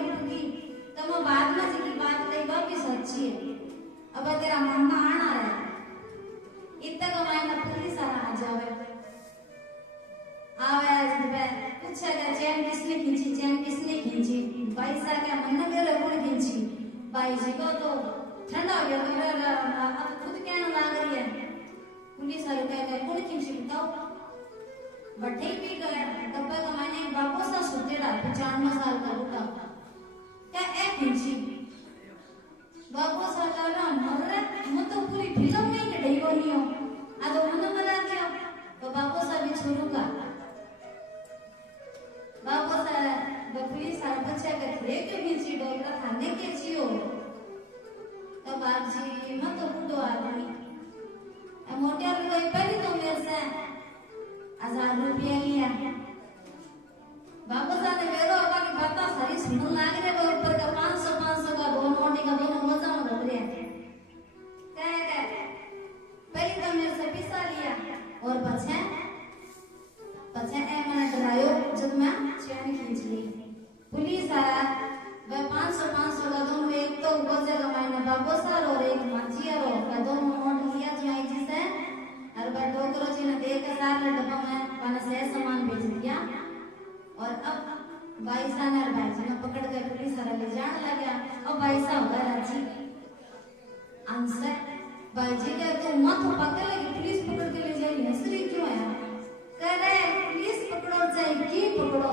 की तो मैं बाद में जी की बात कही वापिस अच्छी है। अब तेरा मामा आना है इतना कमाए ना पुलिस आ जावे आवे पूछेगा चैन किसने खींची, चैन किसने खींची। भाई साहब क्या मन में मेरे कौन खींची। भाई जी को तो ठंडा हो गया तो मेरा अब खुद कहना लग रही है। पुलिस वाले कह कौन खींची बताओ। बट्टे भी गए डब्बे का मैंने बापू सा सुतेड़ा 95 साल का बूढ़ा क्या ए खींची। बापू सा लगा मर रहे मैं तो पूरी फिल्म में ही कढ़ी को नहीं हो आ तो मन मरा गया। तो बापू सा भी छोड़ू का बापू सा पुलिस सारा बच्चा के थे क्यों खींची डोगरा थाने के चियो। तो बाप जी मैं तो बूढ़ो आदमी मोटिया कोई पहली तो मेरे से 1000 रुपया लिया। बापू साहब ने मेरो होगा कि बता सारी सुन लाग रहे वो ऊपर का 500 का दोनों मोटी का दोनों मजा में रख रहे कह पहले तो मेरे से पैसा लिया और पछे ए मैंने डरायो जब मैं चैन खींच ली। पुलिस आया वह 500 का दोनों एक तो गोजे का मैंने बाबू साहब और एक माचिया रो का दोनों नोट लिया जो आई जिसे और वह डोकरो जी ने देख के साथ डब्बा में पाने से सामान भेज दिया। और अब भाई साहब ने भाई जी ने पकड़ के पुलिस वाला ले जाने लगा। अब भाई साहब गए राजी आंसर भाई जी के तो मत पकड़ लगी पुलिस पकड़ के ले जाएगी हंसरी क्यों है कह रहे पुलिस पकड़ो चाहे की पकड़ो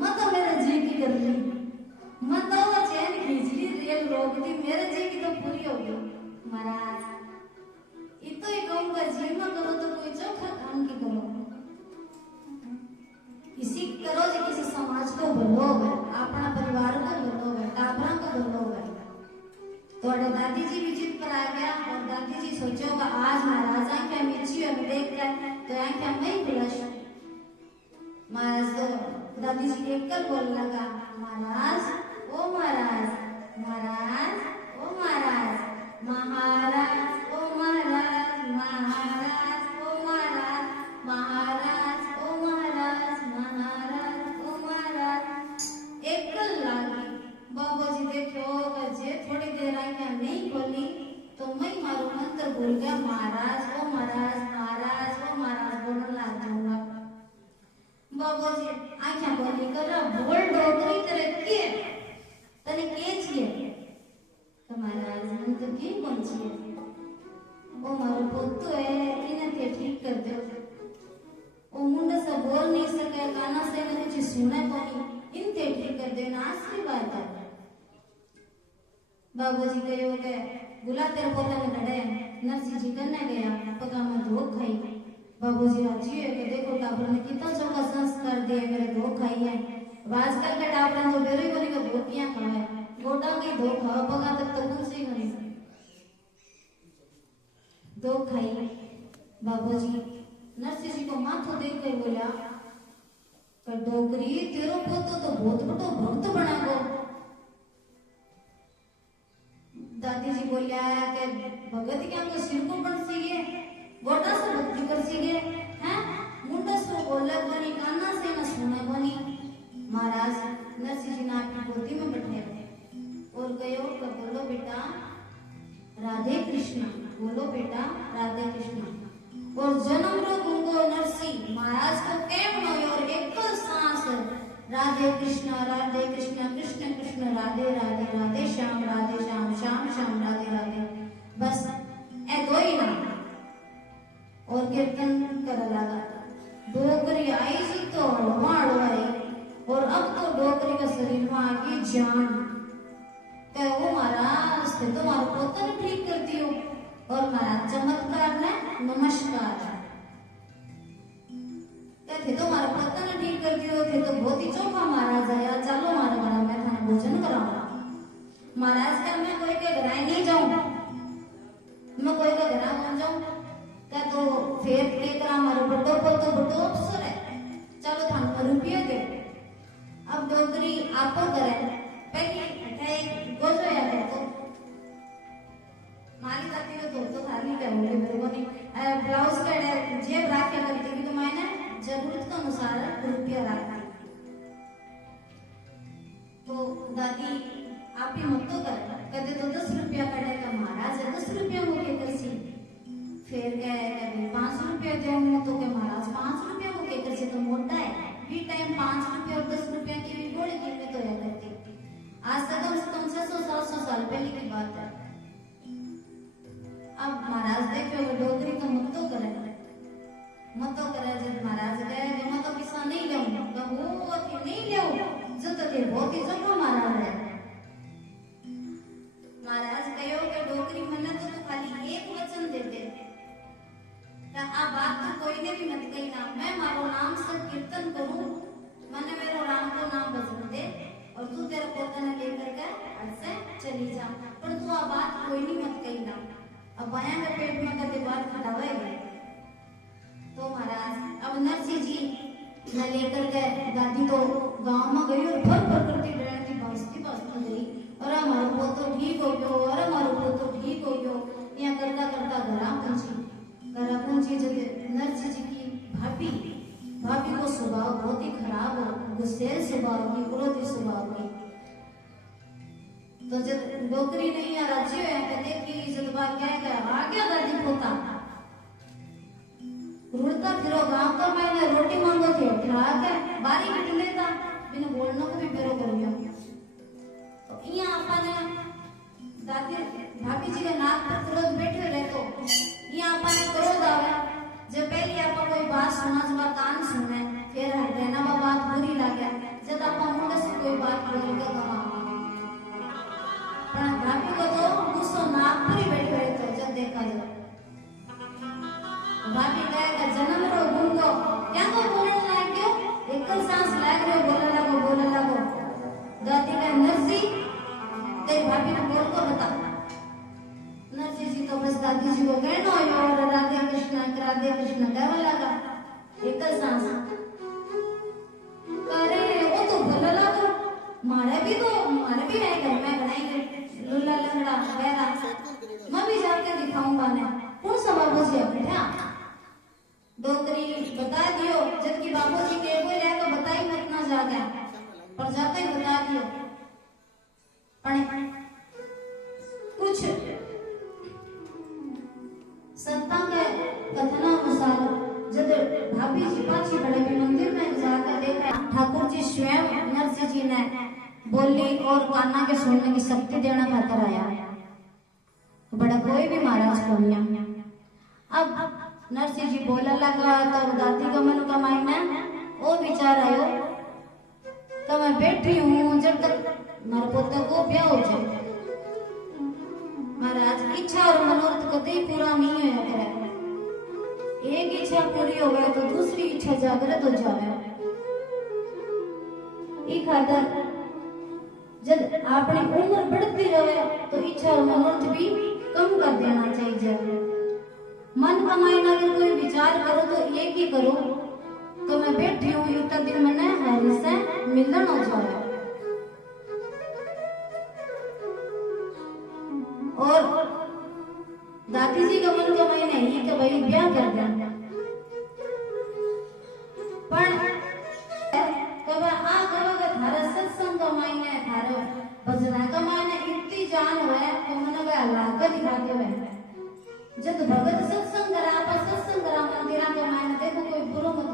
मत तो मेरे जी की कर ली मत तो वो चैन खींच ली रेल रोक दी मेरे जी की तो पूरी हो गई। महाराज इतो ही कहूंगा जी में करो तो कोई चौखा काम की करो इसी करो जो किसी समाज को भलो है अपना परिवार को भलो है टाबरा को भलो है। तो दादी जी भी जिद पर आ गया और दादी जी सोचोगा आज महाराजा क्या मिची और देख कर तो क्या मैं खुलश। महाराज तो दादी जी एक कर बोल लगा महाराज ओ महाराज महाराज ओ महाराज महाराज ओ महाराज महाराज ओ महाराज महाराज ओ महाराज महाराज ओ महाराज एक कर लागी। बाबू जी देखो जे थोड़ी देर आके नहीं बोली तो मैं मारो मंत्र बोल गया महाराज ओ महाराज महाराज ओ महाराज बोलने लग जाऊंगा। बाबू जी आंखें बोली कर बोल डोगरी करे के तने के छिए तो महाराज मन तो की कौन छिए ओ मारो पोतो है इन्हें के ठीक कर दो ओ मुंडा से बोल नहीं सके काना से न कुछ सुने कोनी इनते ठीक कर देना आशीर्वाद है। बाबूजी कहो के बुला तेरे पोता ने खड़े नरसिंह जी करने गया पका में धोख खाई। बाबूजी राजी है कि देखो टाबर ने कितना चौका संस्कार दिए मेरे धोख खाई है। आजकल के टाबर तो बेरोई बोली का धोखियां खाए गोटा की धोख खाओ पका तक तो कुछ ही नहीं धोख खाई। बाबूजी नरसिंह जी को माथो देख कर बोला पर डोगरी तेरो पोतो तो बहुत बड़ो भक्त बना गो। दादी जी बोलिया कि भगत क्या को सिर को बन सीगे गोटा से भक्ति कर सीगे हैं मुंडा से बोला बनी काना से न सुने बनी। महाराज नरसिंह जी ने अपनी गोदी में बैठे और कहो कि बोलो बेटा राधे कृष्ण बोलो बेटा राधे कृष्ण और जन्म रो गुंगो नरसिंह महाराज को केम न और एक सांस राधे कृष्ण कृष्ण कृष्ण राधे राधे राधे श्याम श्याम श्याम राधे राधे बस ए दो ही नाम और कीर्तन कर लगा। डोगरी आई जी तो हड़वाड़ आई और अब तो डोगरी का शरीर में आगे जान कह वो महाराज थे तुम्हारा पोता ने ठीक करती हो और महाराज चमत्कार ने नमस्कार थे तो हमारा पता न ठीक करती हो थे तो बहुत ही चौका महाराज आया चलो मारा मैं थाने भोजन कराऊंगा। महाराज का मैं कोई के घर नहीं जाऊं मैं कोई के घर कौन जाऊं क्या तो फेर लेकर हमारे बड़ो को तो बड़ो अफसर है चलो थाने रुपये दे। अब डोगरी आपको करे पहले गोजो या तो मारी जाती हो तो खाली करूंगी मेरे को नहीं ब्लाउज का जेब राखे करती थी तो मैंने जरूरत के अनुसार रुपया रखा तो दादी आप ही मत तो कर कदे तो 10 रुपया कटेगा महाराज 10 रुपया मुके करसी फिर कहे 5 रुपया दूंगा तो के महाराज 5 रुपया मुके करसी तो मोटा है भी टाइम 5 रुपया और 10 रुपया की भी बड़ी कीमत होया करती आज से कम 600-700 साल पहले की बात है। अब महाराज देखो डोगरी तो मत तो करे जब महाराज गए मैं तो किसा नहीं लेऊं तो वो कि नहीं लेऊं जो तो के बहुत ही जगह महाराज है महाराज कहो के डोगरी मने तो खाली एक वचन देते क्या आ बात तो कोई ने भी मत कही ना मैं मारो नाम से कीर्तन करूं मने मेरो राम को नाम बजन दे और तू तेरे पोता ने लेकर के हट से चली जा पर तू आ बात कोई नहीं मत कही ना अब बयां के पेट में कदे बात खटावेगी तो महाराज अब नरसिंह जी ने लेकर गए दादी तो गांव में गई और भर भर करती रहने की बस्ती गई और हमारा पोतो ठीक हो गयो और हमारा पोतो ठीक हो गयो यहाँ करता करता घरा पहुंची जब नरसिंह जी की भाभी को स्वभाव बहुत ही खराब हो गुस्सेल स्वभाव की क्रोधी स्वभाव की तो जब डोकरी नहीं आ राज्य है तो देखी इज्जत बात क्या आ गया दादी पोता रुड़ता फिरो गांव का मैंने रोटी मांगो थे उठा के बारी बिट लेता बिना बोलने को भी बेरो कर गया तो यहाँ अपन दादी भाभी जी के नाक पर क्रोध बैठे रहे तो यहाँ अपन क्रोध आवे जब पहले आपा कोई बात सुना जब कान सुने फिर रहना वो बात बुरी लगे जब आपा मुंडे से कोई बात बोली तो कमा पर भाभी को तो गुस्सा नाक पर ही बैठे रहे तो जब देखा जाए भाभी कहेगा जन्म रो गुंगो क्या को बोलने लायक क्यों एक सांस लाग रहे बोलने लगो दादी का नरसी तेरी भाभी ने बोल को बता नरसी जी तो बस दादी जी को कहना और राधे कृष्ण कहने लगा एक सांस अरे वो तो बोलने लगो मारे भी है घर में बनाएंगे लुल्ला लंगड़ा वगैरह मैं भी जाके दिखाऊंगा ना कौन सा बाबू जी अपने डोकरी बता दियो जबकि बाबू जी के कोई रह तो बताई मत ना जाके पर जाके ही बता दियो कुछ संतां के कथनानुसार जब भाभी जी पाछी बड़े भी मंदिर में जाकर देखा ठाकुर जी स्वयं नरसिंह जी ने बोली और कान्हा के सुनने की शक्ति देना खातर आया बड़ा कोई भी महाराज को नहीं अब नरसिंह जी बोला लगा तो दादी का मन का मायने वो विचार आयो तो मैं बैठी हूँ जब तक मेरे पोते को ब्याह हो जाए महाराज इच्छा और मनोरथ कभी पूरा नहीं होया करे एक इच्छा पूरी हो गई तो दूसरी इच्छा जागृत हो जाए एक खातर जब अपनी उम्र बढ़ती रहे तो इच्छा और मनोरथ भी कम कर देना चाहिए मन का मायना अगर कोई विचार करो तो एक ही करो तो मैं बैठी हूँ इतना दिन मैंने हरी से मिलन हो जाए और दादी जी का मन का मायना ही कि भाई ब्याह कर दें पर कब आ करो कि थारा सत्संग का मायना थारा भजना का मायना इतनी जान हुआ तो मैंने वह अल्लाह का दिखाते हुए जब भगत सत्संग करा मंदिरा के मायने देखो कोई बुरो मत